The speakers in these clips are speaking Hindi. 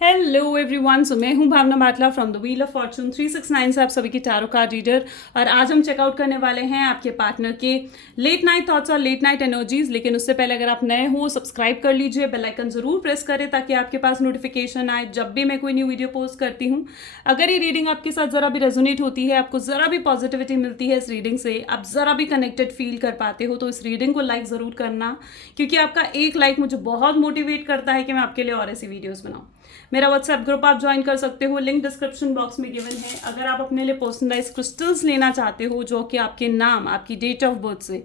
हेलो एवरीवन, सो मैं हूं Bhavna Batla from the wheel of fortune 369 से आप सभी की टैरो कार्ड रीडर। और आज हम चेकआउट करने वाले हैं आपके पार्टनर के लेट नाइट थॉट्स और लेट नाइट एनर्जीज। लेकिन उससे पहले अगर आप नए हो सब्सक्राइब कर लीजिए, बेल आइकन जरूर प्रेस करें ताकि आपके पास नोटिफिकेशन आए जब भी मैं कोई न्यू वीडियो पोस्ट करती हूँ। अगर ये रीडिंग आपके साथ ज़रा भी रेजोनेट होती है, आपको ज़रा भी पॉजिटिविटी मिलती है इस रीडिंग से, आप ज़रा भी कनेक्टेड फील कर पाते हो, तो इस रीडिंग को लाइक ज़रूर करना, क्योंकि आपका एक लाइक मुझे बहुत मोटिवेट करता है कि मैं आपके लिए और ऐसी वीडियोज़ बनाऊँ। मेरा व्हाट्सएप ग्रुप आप ज्वाइन कर सकते हो, लिंक डिस्क्रिप्शन बॉक्स में गिवन है। अगर आप अपने लिए पर्सनलाइज क्रिस्टल्स लेना चाहते हो जो कि आपके नाम, आपकी डेट ऑफ बर्थ से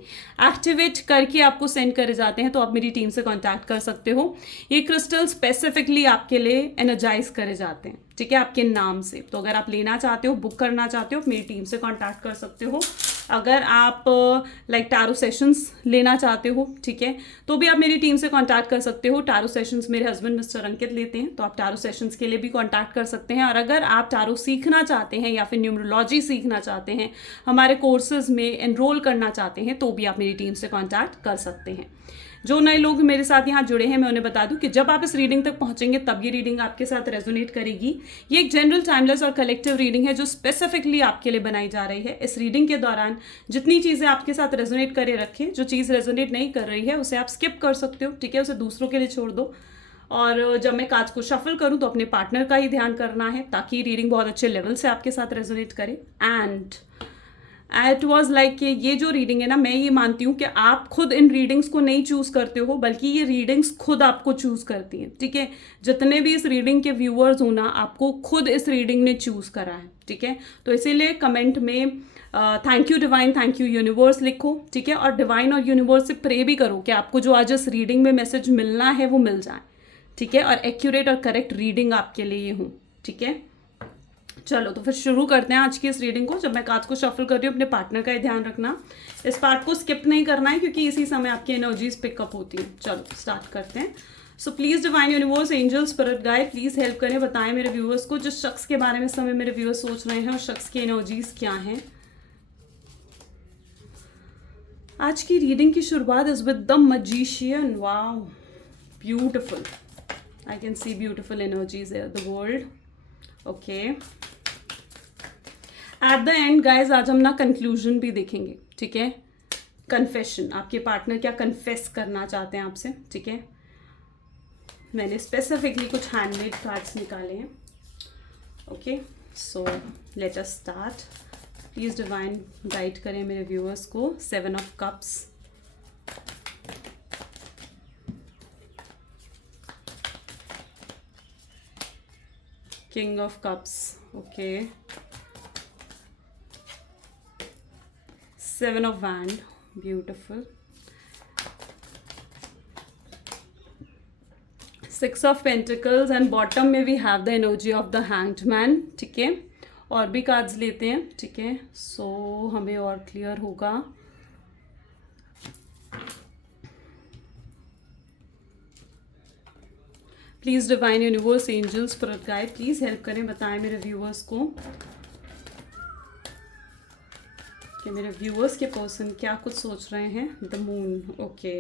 एक्टिवेट करके आपको सेंड करे जाते हैं, तो आप मेरी टीम से कांटेक्ट कर सकते हो। ये क्रिस्टल स्पेसिफिकली आपके लिए एनर्जाइज करे जाते हैं, ठीक है, आपके नाम से। तो अगर आप लेना चाहते हो, बुक करना चाहते हो, मेरी टीम से कांटेक्ट कर सकते हो। अगर आप लाइक टैरो सेशंस लेना चाहते हो, ठीक है, तो भी आप मेरी टीम से कांटेक्ट कर सकते हो। टैरो सेशंस मेरे हस्बैंड मिस्टर अंकित लेते हैं, तो आप टैरो सेशंस के लिए भी कांटेक्ट कर सकते हैं। और अगर आप टैरो सीखना चाहते हैं या फिर न्यूमरोलॉजी सीखना चाहते हैं, हमारे कोर्सेज में एनरोल करना चाहते हैं, तो भी आप मेरी टीम से कांटेक्ट कर सकते हैं। जो नए लोग मेरे साथ यहाँ जुड़े हैं, मैं उन्हें बता दूं कि जब आप इस रीडिंग तक पहुंचेंगे तब ये रीडिंग आपके साथ रेजोनेट करेगी। ये एक जनरल, टाइमलेस और कलेक्टिव रीडिंग है जो स्पेसिफिकली आपके लिए बनाई जा रही है। इस रीडिंग के दौरान जितनी चीज़ें आपके साथ रेजोनेट करे रखें, जो चीज़ रेजोनेट नहीं कर रही है उसे आप स्किप कर सकते हो, ठीक है, उसे दूसरों के लिए छोड़ दो। और जब मैं कार्ड्स को शफल करूं तो अपने पार्टनर का ही ध्यान करना है ताकि रीडिंग बहुत अच्छे लेवल से आपके साथ रेजोनेट करे। एंड इट वॉज लाइक ये जो रीडिंग है ना, मैं ये मानती हूँ कि आप खुद इन रीडिंग्स को नहीं चूज करते हो, बल्कि ये रीडिंग्स खुद आपको चूज करती हैं, ठीक है। जितने भी इस रीडिंग के व्यूअर्स हो ना, आपको खुद इस रीडिंग ने चूज करा है, ठीक है। तो इसीलिए कमेंट में thank you divine, thank you universe लिखो, ठीक है। और डिवाइन और यूनिवर्स से प्रे भी करो कि आपको जो आज इस रीडिंग में मैसेज मिलना है वो मिल जाए, ठीक है, और एक्यूरेट और करेक्ट रीडिंग आपके लिए हूँ, ठीक है। चलो तो फिर शुरू करते हैं आज की इस रीडिंग को। जब मैं कार्ड्स को शफल कर रही हूँ, अपने पार्टनर का ही ध्यान रखना, इस पार्ट को स्किप नहीं करना है क्योंकि इसी समय आपकी एनर्जीज पिकअप होती हैं। चलो स्टार्ट करते हैं। So please divine universe, angel, spirit guide, please help करें, बताएं मेरे व्यूअर्स को जिस शख्स के बारे में इस समय मेरे व्यूअर्स सोच रहे हैं, उस शख्स की एनर्जीज क्या हैं। आज की रीडिंग की शुरुआत is with the magician. Wow, beautiful, I can see beautiful energies in the world. Okay, at the end guys आज हम ना कंक्लूजन भी देखेंगे, ठीक है। कन्फेशन, आपके पार्टनर क्या कन्फेस करना चाहते हैं आपसे, ठीक है। मैंने स्पेसिफिकली कुछ हैंडमेड कार्ड्स निकाले हैं। Okay, so let us start. Please divine guide करें मेरे व्यूअर्स को। 7 of cups, king of cups, okay, 7 of Wand, beautiful, 6 of Pentacles and bottom में we have the energy of the Hanged Man, ठीक है। और भी कार्ड्स लेते हैं, ठीक है, सो हमें और क्लियर होगा। Please divine universe, angel, spirit guide, please help करें, बताएं मेरे व्यूअर्स को कि मेरे व्यूअर्स के पर्सन क्या कुछ सोच रहे हैं। The moon, okay,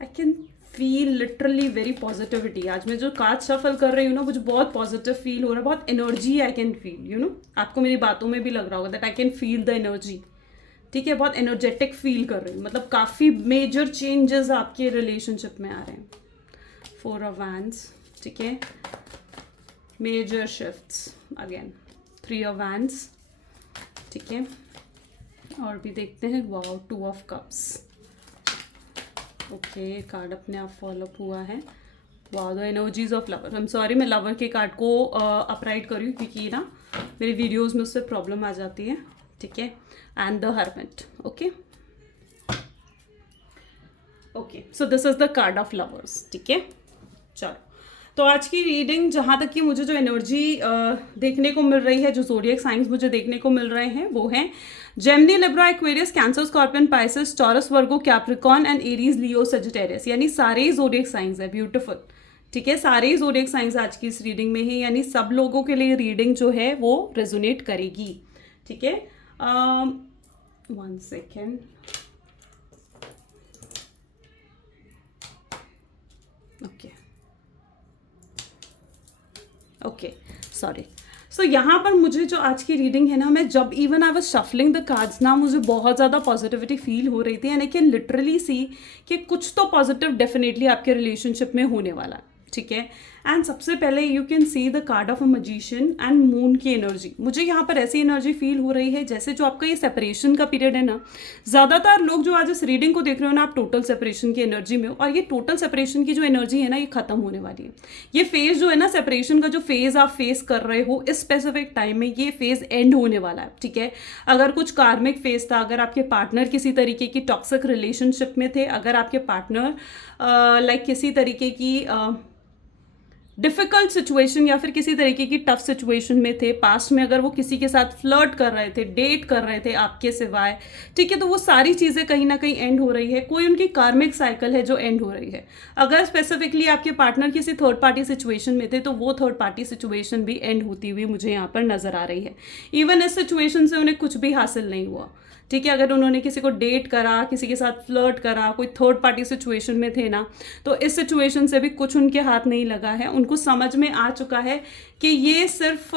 I can feel literally very positivity. आज मैं जो कार्ड शफल कर रही हूँ ना, मुझे बहुत पॉजिटिव फील हो रहा है, बहुत energy I can feel, you know. आपको मेरी बातों में भी लग रहा होगा that I can feel the energy, ठीक है। बहुत एनर्जेटिक फील कर रही हूँ, मतलब काफ़ी मेजर चेंजेस आपके रिलेशनशिप में आ रहे हैं। 4 of Wands, ठीक है, major shifts again. 3 of Wands, ठीक है, और भी देखते हैं। Wow, 2 of Cups, okay, card अपने आप फॉलो अप हुआ है। Wow, the energies of lover. I am sorry, मैं लवर के कार्ड को अपराइट कर रही हूँ क्योंकि ना मेरी वीडियोस में उससे प्रॉब्लम आ जाती है, ठीक है। And the hermit, okay okay, so this is the card of lovers, ठीक है। चलो, तो आज की रीडिंग जहाँ तक कि मुझे जो एनर्जी देखने को मिल रही है, जो ज़ोडिएक साइंस मुझे देखने को मिल रहे हैं, वो हैं Gemini, Libra, Aquarius, cancer, scorpion, Pisces, taurus, Virgo, Capricorn and Aries, Leo, Sagittarius, यानी सारे ही ज़ोडिएक साइंस है। ब्यूटीफुल, ठीक है, सारे ही ज़ोडिएक साइंस आज की इस रीडिंग में है, यानी सब लोगों के लिए रीडिंग जो है वो रेजोनेट करेगी, ठीक है। 1 सेकेंड, ओके ओके, सॉरी। सो यहाँ पर मुझे जो आज की रीडिंग है ना, मैं जब even I was shuffling the cards ना, मुझे बहुत ज़्यादा पॉजिटिविटी फील हो रही थी and I can literally see कि कुछ तो पॉजिटिव डेफिनेटली आपके रिलेशनशिप में होने वाला है, ठीक है। एंड सबसे पहले you can see the card of a magician and moon की एनर्जी। मुझे यहाँ पर ऐसी एनर्जी फील हो रही है जैसे जो आपका ये सेपरेशन का पीरियड है ना, ज़्यादातर लोग जो आज इस रीडिंग को देख रहे हो ना, आप टोटल सेपरेशन की एनर्जी में हो, और ये टोटल सेपरेशन की जो एनर्जी है ना, ये खत्म होने वाली है। ये फेज जो है ना, सेपरेशन का जो फेज आप फेस कर रहे हो इस स्पेसिफिक टाइम में, ये फेज एंड होने वाला है, ठीक है। अगर कुछ कार्मिक फेज था, अगर आपके पार्टनर किसी तरीके की टॉक्सिक रिलेशनशिप में थे, अगर आपके पार्टनर लाइक किसी तरीके की डिफ़िकल्ट सिचुएशन या फिर किसी तरीके की टफ सिचुएशन में थे पास्ट में, अगर वो किसी के साथ फ्लर्ट कर रहे थे, डेट कर रहे थे आपके सिवाय, ठीक है, तो वो सारी चीज़ें कहीं ना कहीं एंड हो रही है। कोई उनकी कार्मिक साइकिल है जो एंड हो रही है। अगर स्पेसिफिकली आपके पार्टनर किसी थर्ड पार्टी सिचुएशन में थे, तो वो थर्ड पार्टी सिचुएशन भी एंड होती हुई मुझे यहाँ पर नज़र आ रही है। इवन इस सिचुएशन से उन्हें कुछ भी हासिल नहीं हुआ, ठीक है। अगर उन्होंने किसी को डेट करा, किसी के साथ फ्लर्ट करा, कोई थर्ड पार्टी सिचुएशन में थे ना, तो इस सिचुएशन से भी कुछ उनके हाथ नहीं लगा है। उनको समझ में आ चुका है कि ये सिर्फ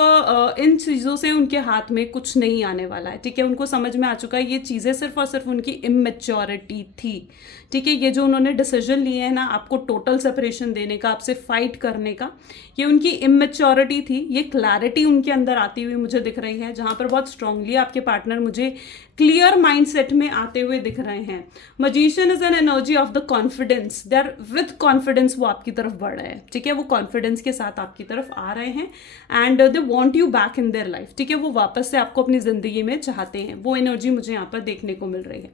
इन चीज़ों से उनके हाथ में कुछ नहीं आने वाला है, ठीक है। उनको समझ में आ चुका है ये चीज़ें सिर्फ और सिर्फ उनकी इमेच्योरिटी थी, ठीक है। ये जो उन्होंने डिसीजन लिए है ना, आपको टोटल सेपरेशन देने का, आपसे फाइट करने का, ये उनकी इमेच्योरिटी थी। ये क्लैरिटी उनके अंदर आती हुई मुझे दिख रही है, जहाँ पर बहुत स्ट्रांगली आपके पार्टनर मुझे क्लियर माइंडसेट में आते हुए दिख रहे हैं। Magician is an energy of the confidence. They are with confidence वो आपकी तरफ बढ़ रहे हैं, ठीक है। वो कॉन्फिडेंस के साथ आपकी तरफ आ रहे हैं and they want you back in their life, ठीक है। वो वापस से आपको अपनी जिंदगी में चाहते हैं। वो एनर्जी मुझे यहाँ पर देखने को मिल रही है।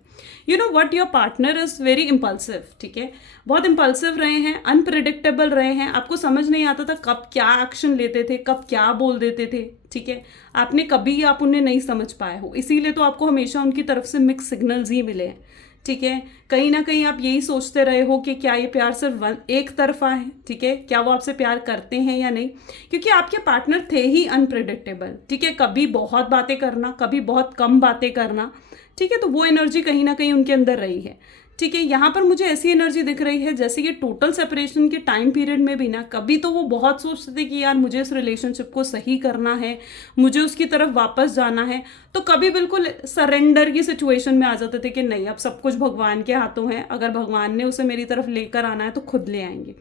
You know what, your partner is very impulsive, ठीक है। बहुत इम्पल्सिव रहे हैं, अनप्रिडिक्टेबल रहे हैं। आपको समझ नहीं आता था कब क्या एक्शन लेते थे, कब क्या बोल देते थे, ठीक है। आपने कभी आप उन्हें नहीं समझ पाए हो, इसीलिए तो आपको हमेशा उनकी तरफ से मिक्स सिग्नल्स ही मिले हैं, ठीक है। कहीं ना कहीं आप यही सोचते रहे हो कि क्या ये प्यार सिर्फ एक तरफा है, ठीक है, क्या वो आपसे प्यार करते हैं या नहीं, क्योंकि आपके पार्टनर थे ही अनप्रिडिक्टेबल, ठीक है। कभी बहुत बातें करना, कभी बहुत कम बातें करना, ठीक है। तो वो एनर्जी कहीं ना कहीं उनके अंदर रही है, ठीक है। यहाँ पर मुझे ऐसी एनर्जी दिख रही है जैसे कि टोटल सेपरेशन के टाइम पीरियड में भी ना, कभी तो वो बहुत सोचते थे कि यार मुझे इस रिलेशनशिप को सही करना है, मुझे उसकी तरफ वापस जाना है, तो कभी बिल्कुल सरेंडर की सिचुएशन में आ जाते थे कि नहीं, अब सब कुछ भगवान के हाथों है, अगर भगवान ने उसे मेरी तरफ लेकर आना है तो खुद ले आएंगे,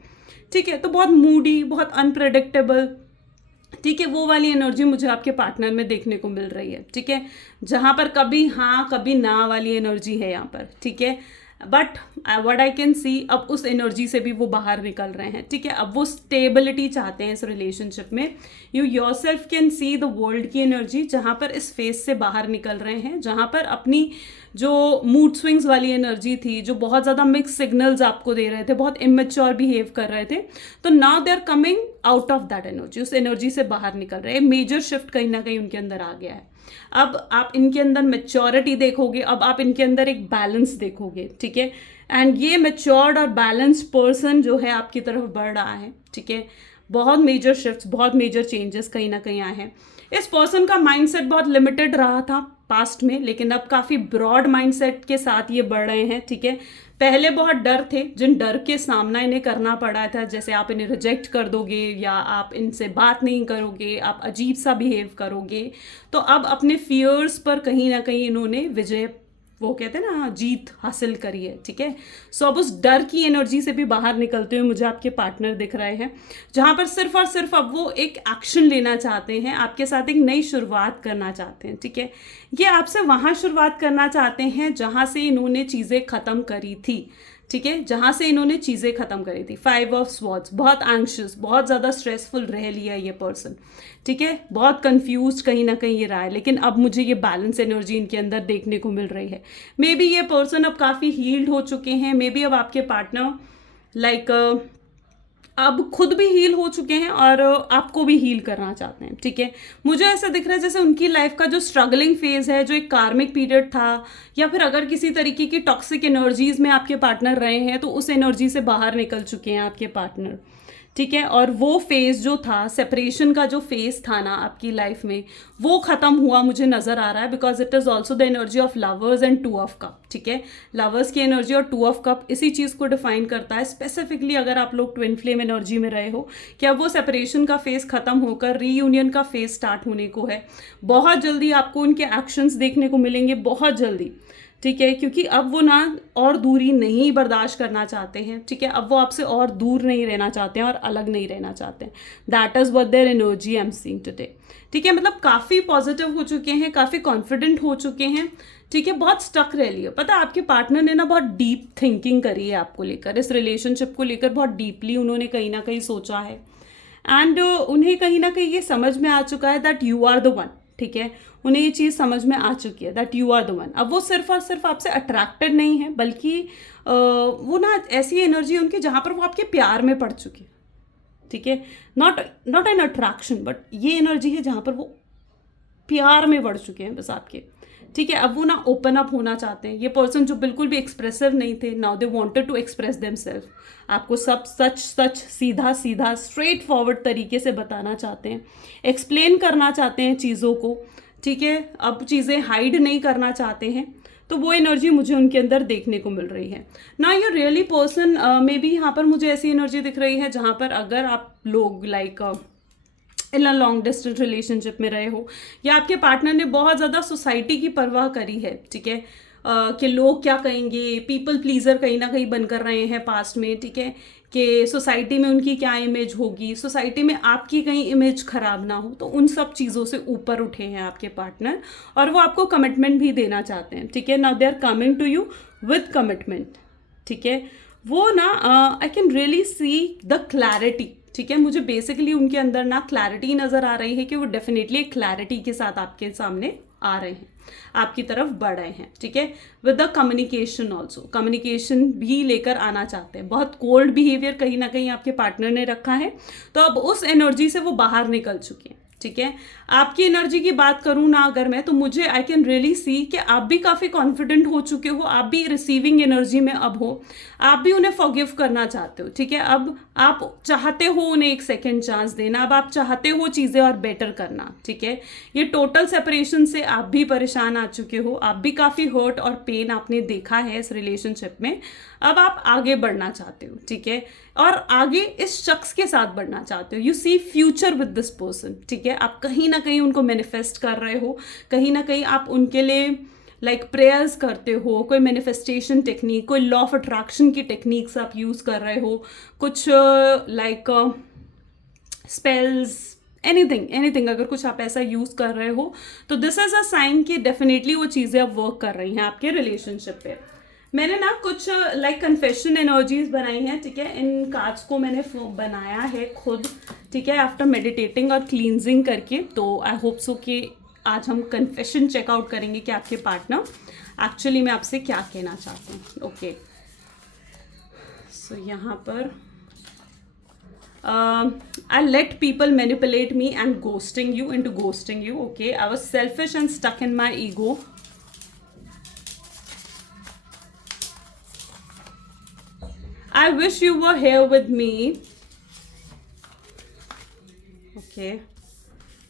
ठीक है। तो बहुत मूडी, बहुत अनप्रेडिक्टेबल, ठीक है, वो वाली एनर्जी मुझे आपके पार्टनर में देखने को मिल रही है, ठीक है। जहाँ पर कभी हाँ कभी ना वाली एनर्जी है यहाँ पर, ठीक है। बट व्हाट आई कैन सी, अब उस एनर्जी से भी वो बाहर निकल रहे हैं, ठीक है। अब वो स्टेबिलिटी चाहते हैं इस रिलेशनशिप में। You yourself can see the world की एनर्जी, जहाँ पर इस फेज से बाहर निकल रहे हैं, जहाँ पर अपनी जो मूड स्विंग्स वाली एनर्जी थी, जो बहुत ज़्यादा मिक्स सिग्नल्स आपको दे रहे थे, बहुत इमेच्योर बिहेव कर रहे थे, तो now they are coming out of that energy. उस एनर्जी से बाहर निकल रहे हैं। मेजर शिफ्ट कहीं ना कहीं उनके अंदर आ गया है। अब आप इनके अंदर मेच्योरिटी देखोगे, अब आप इनके अंदर एक बैलेंस देखोगे, ठीक है। एंड ये मेच्योर्ड और बैलेंस्ड पर्सन जो है आपकी तरफ बढ़ रहा है, ठीक है। बहुत मेजर शिफ्ट्स, बहुत मेजर चेंजेस कहीं ना कहीं आए हैं। इस पर्सन का माइंडसेट बहुत लिमिटेड रहा था पास्ट में, लेकिन अब काफ़ी ब्रॉड माइंडसेट के साथ ये बढ़ रहे हैं, ठीक है। पहले बहुत डर थे, जिन डर के सामना इन्हें करना पड़ा था, जैसे आप इन्हें रिजेक्ट कर दोगे या आप इनसे बात नहीं करोगे, आप अजीब सा बिहेव करोगे, तो अब अपने फियर्स पर कहीं ना कहीं इन्होंने विजय, वो कहते हैं ना, जीत हासिल करी है, ठीक है। सो अब उस डर की एनर्जी से भी बाहर निकलते हुए मुझे आपके पार्टनर दिख रहे हैं, जहाँ पर सिर्फ और सिर्फ अब वो एक एक्शन लेना चाहते हैं, आपके साथ एक नई शुरुआत करना चाहते हैं, ठीक है। ये आपसे वहाँ शुरुआत करना चाहते हैं जहाँ से इन्होंने चीज़ें ख़त्म करी थी, ठीक है, जहाँ से इन्होंने चीज़ें ख़त्म करी थी। 5 ऑफ स्वॉर्ड्स, बहुत एंग्शियस, बहुत ज़्यादा स्ट्रेसफुल रह लिया ये पर्सन, ठीक है। बहुत कंफ्यूज कहीं ना कहीं ये रहा है, लेकिन अब मुझे ये बैलेंस एनर्जी इनके अंदर देखने को मिल रही है। मे बी ये पर्सन अब काफ़ी हील्ड हो चुके हैं, मे बी अब आपके पार्टनर लाइक अब खुद भी हील हो चुके हैं और आपको भी हील करना चाहते हैं, ठीक है। मुझे ऐसा दिख रहा है जैसे उनकी लाइफ का जो स्ट्रगलिंग फेज है, जो एक कार्मिक पीरियड था, या फिर अगर किसी तरीके की टॉक्सिक एनर्जीज में आपके पार्टनर रहे हैं, तो उस एनर्जी से बाहर निकल चुके हैं आपके पार्टनर, ठीक है। और वो फेज जो था, सेपरेशन का जो फेज था ना आपकी लाइफ में, वो खत्म हुआ मुझे नजर आ रहा है, because it is also the energy of lovers and two of cup. ठीक है, लवर्स की एनर्जी और टू ऑफ कप इसी चीज को डिफाइन करता है स्पेसिफिकली, अगर आप लोग ट्विन फ्लेम एनर्जी में रहे हो, कि अब वो सेपरेशन का फेज खत्म होकर रीयूनियन का फेज स्टार्ट होने को है। बहुत जल्दी आपको उनके एक्शंस देखने को मिलेंगे, बहुत जल्दी। ठीक है, क्योंकि अब वो ना और दूरी नहीं बर्दाश्त करना चाहते हैं। ठीक है, अब वो आपसे और दूर नहीं रहना चाहते हैं और अलग नहीं रहना चाहते हैं। That is what their energy I am seeing today. ठीक है, मतलब काफ़ी पॉजिटिव हो चुके हैं, काफ़ी कॉन्फिडेंट हो चुके हैं। ठीक है, बहुत स्टक रह लिया। पता है, आपके पार्टनर ने ना बहुत डीप थिंकिंग करी है आपको लेकर, इस रिलेशनशिप को लेकर बहुत डीपली उन्होंने कहीं ना कहीं सोचा है। एंड उन्हें कहीं ना कहीं ये समझ में आ चुका है that you are the one. ठीक है, उन्हें ये चीज़ समझ में आ चुकी है that you are the one. अब वो सिर्फ और सिर्फ आपसे अट्रैक्टेड नहीं है, बल्कि वो ना ऐसी एनर्जी है उनकी जहाँ पर वो आपके प्यार में पड़ चुकी है। ठीक है, नॉट एन अट्रैक्शन, बट ये एनर्जी है जहाँ पर वो प्यार में बढ़ चुके हैं बस आपके। ठीक है, अब वो ना ओपन अप होना चाहते हैं। ये पर्सन जो बिल्कुल भी एक्सप्रेसिव नहीं थे, now they wanted to express themselves. आपको सब सच सच सीधा सीधा स्ट्रेट फॉरवर्ड तरीके से बताना चाहते हैं, एक्सप्लेन करना चाहते हैं चीज़ों को। ठीक है, अब चीज़ें हाइड नहीं करना चाहते हैं। तो वो एनर्जी मुझे उनके अंदर देखने को मिल रही है ना। यू रियली पर्सन में भी यहाँ पर मुझे ऐसी एनर्जी दिख रही है जहाँ पर अगर आप लोग like in a long distance relationship में रहे हो, या आपके पार्टनर ने बहुत ज़्यादा सोसाइटी की परवाह करी है। ठीक है, कि लोग क्या कहेंगे, पीपल प्लीजर कहीं ना कहीं बनकर रहे हैं पास्ट में। ठीक है, कि सोसाइटी में उनकी क्या इमेज होगी, सोसाइटी में आपकी कहीं इमेज खराब ना हो, तो उन सब चीज़ों से ऊपर उठे हैं आपके पार्टनर, और वो आपको कमिटमेंट भी देना चाहते हैं। ठीक है, now they are coming to you with commitment. ठीक है, वो ना I can really see the clarity. ठीक है, मुझे बेसिकली उनके अंदर ना क्लैरिटी नज़र आ रही है कि वो डेफिनेटली क्लैरिटी के साथ आपके सामने आ रहे हैं, आपकी तरफ बढ़ रहे हैं। ठीक है, with the communication also, communication भी लेकर आना चाहते हैं। बहुत कोल्ड बिहेवियर कहीं ना कहीं आपके पार्टनर ने रखा है, तो अब उस एनर्जी से वो बाहर निकल चुके हैं। ठीक है, आपकी एनर्जी की बात करूँ ना अगर मैं, तो मुझे आई कैन रियली सी कि आप भी काफ़ी कॉन्फिडेंट हो चुके हो, आप भी रिसीविंग एनर्जी में अब हो, आप भी उन्हें फॉरगिव करना चाहते हो। ठीक है, अब आप चाहते हो उन्हें एक सेकेंड चांस देना, अब आप चाहते हो चीज़ें और बेटर करना। ठीक है, ये टोटल सेपरेशन से आप भी परेशान आ चुके हो, आप भी काफ़ी हर्ट और पेन आपने देखा है इस रिलेशनशिप में। अब आप आगे बढ़ना चाहते हो। ठीक है, और आगे इस शख्स के साथ बढ़ना चाहते हो। You see future with this person. ठीक है, आप कहीं ना कहीं उनको मैनिफेस्ट कर रहे हो, कहीं ना कहीं आप उनके लिए लाइक प्रेयर्स करते हो, कोई मैनिफेस्टेशन टेक्निक, कोई लॉ ऑफ अट्रैक्शन की टेक्निक्स आप यूज़ कर रहे हो, कुछ लाइक स्पेल्स, एनीथिंग अगर कुछ आप ऐसा यूज़ कर रहे हो, तो दिस इज़ अ साइन कि डेफिनेटली वो चीज़ें अब वर्क कर रही हैं आपके रिलेशनशिप पे। मैंने ना कुछ लाइक कन्फेशन एनर्जीज बनाई हैं। ठीक है, इन कार्ड्स को मैंने बनाया है खुद। ठीक है, आफ्टर मेडिटेटिंग और क्लींजिंग करके। तो आई होप सो कि आज हम कन्फेशन चेकआउट करेंगे कि आपके पार्टनर एक्चुअली में आपसे क्या कहना चाहते हैं। ओके, सो यहाँ पर I let people manipulate me and ghosting you into ghosting you. Okay, I was selfish and stuck in my ego. I wish you were here with me. Okay,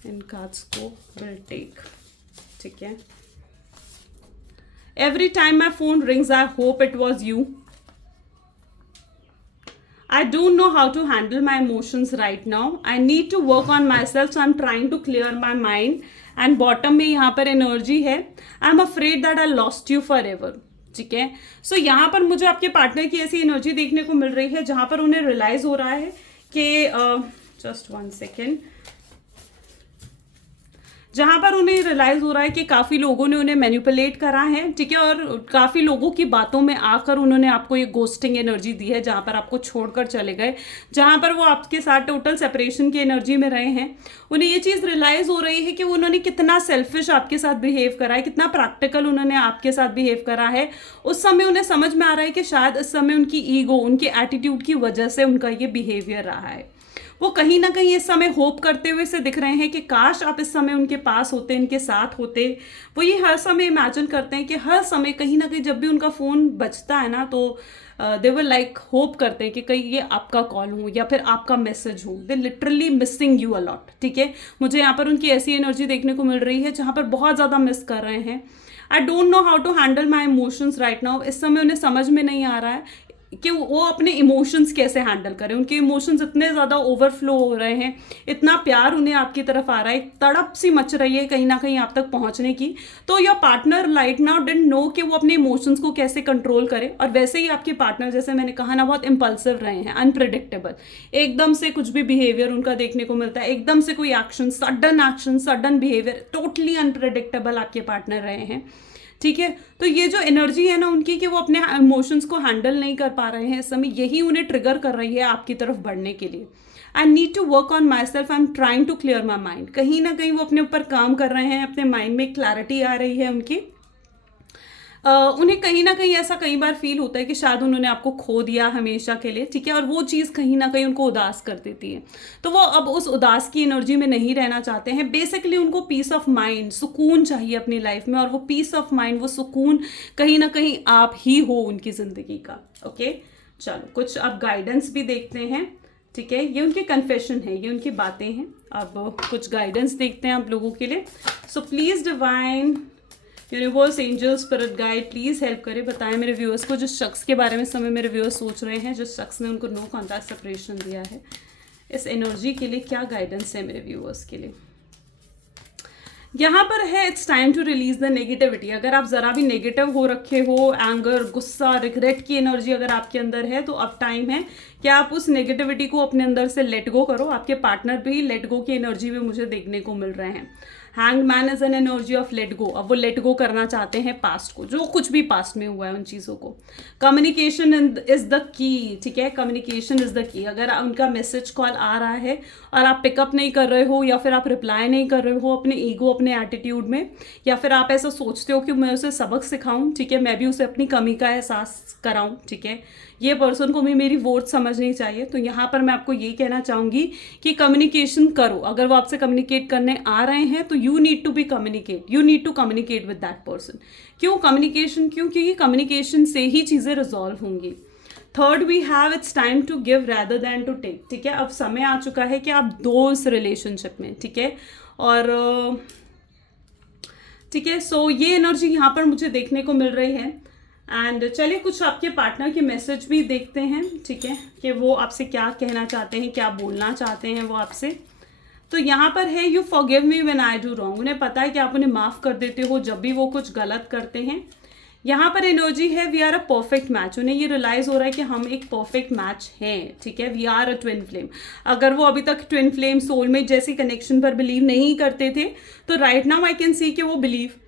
in cards को will take. ठीक है, every time my phone rings I hope it was you. I don't know how to handle my emotions right now. I need to work on myself, so I'm trying to clear my mind. And bottom में यहाँ पर एनर्जी है, I'm afraid that I lost you forever. ठीक है, सो यहाँ पर मुझे आपके पार्टनर की ऐसी एनर्जी देखने को मिल रही है जहाँ पर उन्हें रियलाइज हो रहा है कि जस्ट 1 सेकेंड, जहाँ पर उन्हें रियलाइज हो रहा है कि काफ़ी लोगों ने उन्हें मैनिपुलेट करा है। ठीक है, और काफ़ी लोगों की बातों में आकर उन्होंने आपको ये गोस्टिंग एनर्जी दी है, जहाँ पर आपको छोड़कर चले गए, जहाँ पर वो आपके साथ टोटल सेपरेशन की एनर्जी में रहे हैं। उन्हें ये चीज़ रियलाइज हो रही है कि उन्होंने कितना सेल्फिश आपके साथ बिहेव करा है, कितना प्रैक्टिकल उन्होंने आपके साथ बिहेव करा है। उस समय उन्हें समझ में आ रहा है कि शायद इस समय उनकी ईगो, उनकी एटीट्यूड की वजह से उनका ये बिहेवियर रहा है। वो कहीं ना कहीं इस समय होप करते हुए से दिख रहे हैं कि काश आप इस समय उनके पास होते, इनके साथ होते। वो ये हर समय इमेजिन करते हैं कि हर समय कहीं ना कहीं जब भी उनका फ़ोन बजता है ना, तो दे विल लाइक होप करते हैं कि कहीं ये आपका कॉल हो या फिर आपका मैसेज हो। They literally missing you a lot, ठीक है। मुझे यहाँ पर उनकी ऐसी एनर्जी देखने को मिल रही है जहाँ पर बहुत ज़्यादा मिस कर रहे हैं। I don't know how to handle my emotions right now. इस समय उन्हें समझ में नहीं आ रहा है कि वो अपने इमोशंस कैसे हैंडल करें। उनके इमोशंस इतने ज़्यादा ओवरफ्लो हो रहे हैं, इतना प्यार उन्हें आपकी तरफ आ रहा है, तड़प सी मच रही है कहीं ना कहीं आप तक पहुंचने की। तो your partner right now didn't know कि वो अपने इमोशंस को कैसे कंट्रोल करे। और वैसे ही आपके पार्टनर, जैसे मैंने कहा ना, बहुत इम्पल्सिव रहे हैं, अनप्रिडिक्टेबल। एकदम से कुछ भी बिहेवियर उनका देखने को मिलता है, एकदम से कोई action, sudden behaviour, totally unpredictable आपके पार्टनर रहे हैं, ठीक है। तो ये जो एनर्जी है ना उनकी कि वो अपने इमोशंस को हैंडल नहीं कर पा रहे हैं इस समय, यही उन्हें ट्रिगर कर रही है आपकी तरफ बढ़ने के लिए। I need to work on my self, I am trying to clear my mind. कहीं ना कहीं वो अपने ऊपर काम कर रहे हैं, अपने माइंड में क्लैरिटी आ रही है उनकी। उन्हें कहीं ना कहीं ऐसा कई बार फील होता है कि शायद उन्होंने आपको खो दिया हमेशा के लिए, ठीक है। और वो चीज़ कहीं ना कहीं उनको उदास कर देती है, तो वो अब उस उदास की एनर्जी में नहीं रहना चाहते हैं। बेसिकली उनको पीस ऑफ माइंड, सुकून चाहिए अपनी लाइफ में, और वो पीस ऑफ माइंड, वो सुकून कहीं ना कहीं आप ही हो उनकी ज़िंदगी का। ओके, चलो कुछ अब गाइडेंस भी देखते हैं, ठीक है। ये उनके कन्फेशन है, ये उनकी बातें हैं। अब कुछ गाइडेंस देखते हैं आप लोगों के लिए। So please divine, universe, angel, spirit guide, please help करें, बताएं मेरे व्यूअर्स को, जिस शख्स के बारे में समय मेरे व्यूअर्स सोच रहे हैं, जिस शख्स ने उनको नो कॉन्टैक्ट सेपरेशन दिया है, इस एनर्जी के लिए क्या गाइडेंस है मेरे व्यूअर्स के लिए। यहाँ पर है, it's time to release the negativity. अगर आप ज़रा भी नेगेटिव हो रखे हो, एंगर, गुस्सा, रिग्रेट की एनर्जी अगर आपके अंदर है, तो अब टाइम है कि आप उस नेगेटिविटी को अपने अंदर से लेट गो करो। आपके पार्टनर भी लेट गो की एनर्जी में मुझे देखने को मिल रहे हैं। Hanged man is an energy of let go. अब वो लेट गो करना चाहते हैं पास्ट को, जो कुछ भी पास्ट में हुआ है उन चीज़ों को। कम्युनिकेशन इज द की, ठीक है। Communication is the key. अगर उनका मैसेज कॉल आ रहा है और आप पिकअप नहीं कर रहे हो, या फिर आप रिप्लाई नहीं कर रहे हो अपने ईगो, अपने एटीट्यूड में, या फिर आप ऐसा सोचते हो कि मैं उसे सबक सिखाऊं, ठीक है, मैं भी उसे अपनी कमी का एहसास कराऊं, ठीक है, ये पर्सन को भी मेरी वोट समझनी चाहिए, तो यहाँ पर मैं आपको ये कहना चाहूँगी कि कम्युनिकेशन करो। अगर वो आपसे कम्युनिकेट करने आ रहे हैं तो you need to be communicate, you need to communicate with that person. क्यों कम्युनिकेशन? क्योंकि कम्युनिकेशन से ही चीज़ें रिजॉल्व होंगी। Third we have, it's time to give rather than to take, ठीक है। अब समय आ चुका है कि आप दो इस रिलेशनशिप में, ठीक है। और ठीक है, सो ये एनर्जी यहाँ पर मुझे देखने को मिल रही है। एंड चलिए कुछ आपके पार्टनर के मैसेज भी देखते हैं, ठीक है, कि वो आपसे क्या कहना चाहते हैं, क्या बोलना चाहते हैं वो आपसे। तो यहाँ पर है, you forgive me when I do wrong. उन्हें पता है कि आप उन्हें माफ़ कर देते हो जब भी वो कुछ गलत करते हैं। यहाँ पर एनर्जी है, we are a perfect match. उन्हें ये रियलाइज हो रहा है कि हम एक परफेक्ट मैच हैं, ठीक है। We are a twin flame. अगर वो अभी तक ट्विन फ्लेम, सोलमेट जैसी कनेक्शन पर बिलीव नहीं करते थे, तो right now I can see कि वो बिलीव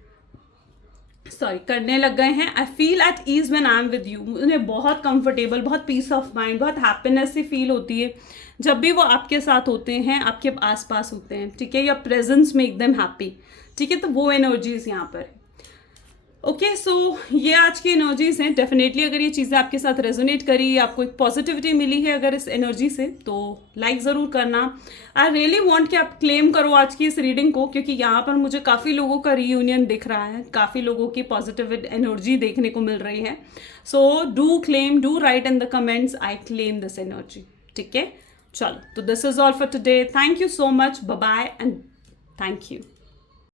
करने लग गए हैं। I feel at ease when I am with you. उन्हें बहुत कंफर्टेबल, बहुत पीस ऑफ माइंड, बहुत हैप्पीनेस सी फील होती है जब भी वो आपके साथ होते हैं, आपके आसपास होते हैं, ठीक है, या प्रेजेंस में एकदम हैप्पी, ठीक है। तो वो एनर्जीज यहाँ पर है। ओके, सो ये आज की एनर्जीज हैं। डेफिनेटली अगर ये चीज़ें आपके साथ रेजोनेट करी, आपको एक पॉजिटिविटी मिली है अगर इस एनर्जी से, तो लाइक ज़रूर करना। आई रियली वांट कि आप क्लेम करो आज की इस रीडिंग को, क्योंकि यहाँ पर मुझे काफ़ी लोगों का रीयूनियन दिख रहा है, काफ़ी लोगों की पॉजिटिव एनर्जी देखने को मिल रही है। So do claim, do write in the comments, I claim this energy, ठीक है। चलो, तो this is all for today. Thank you so much, bye bye and thank you.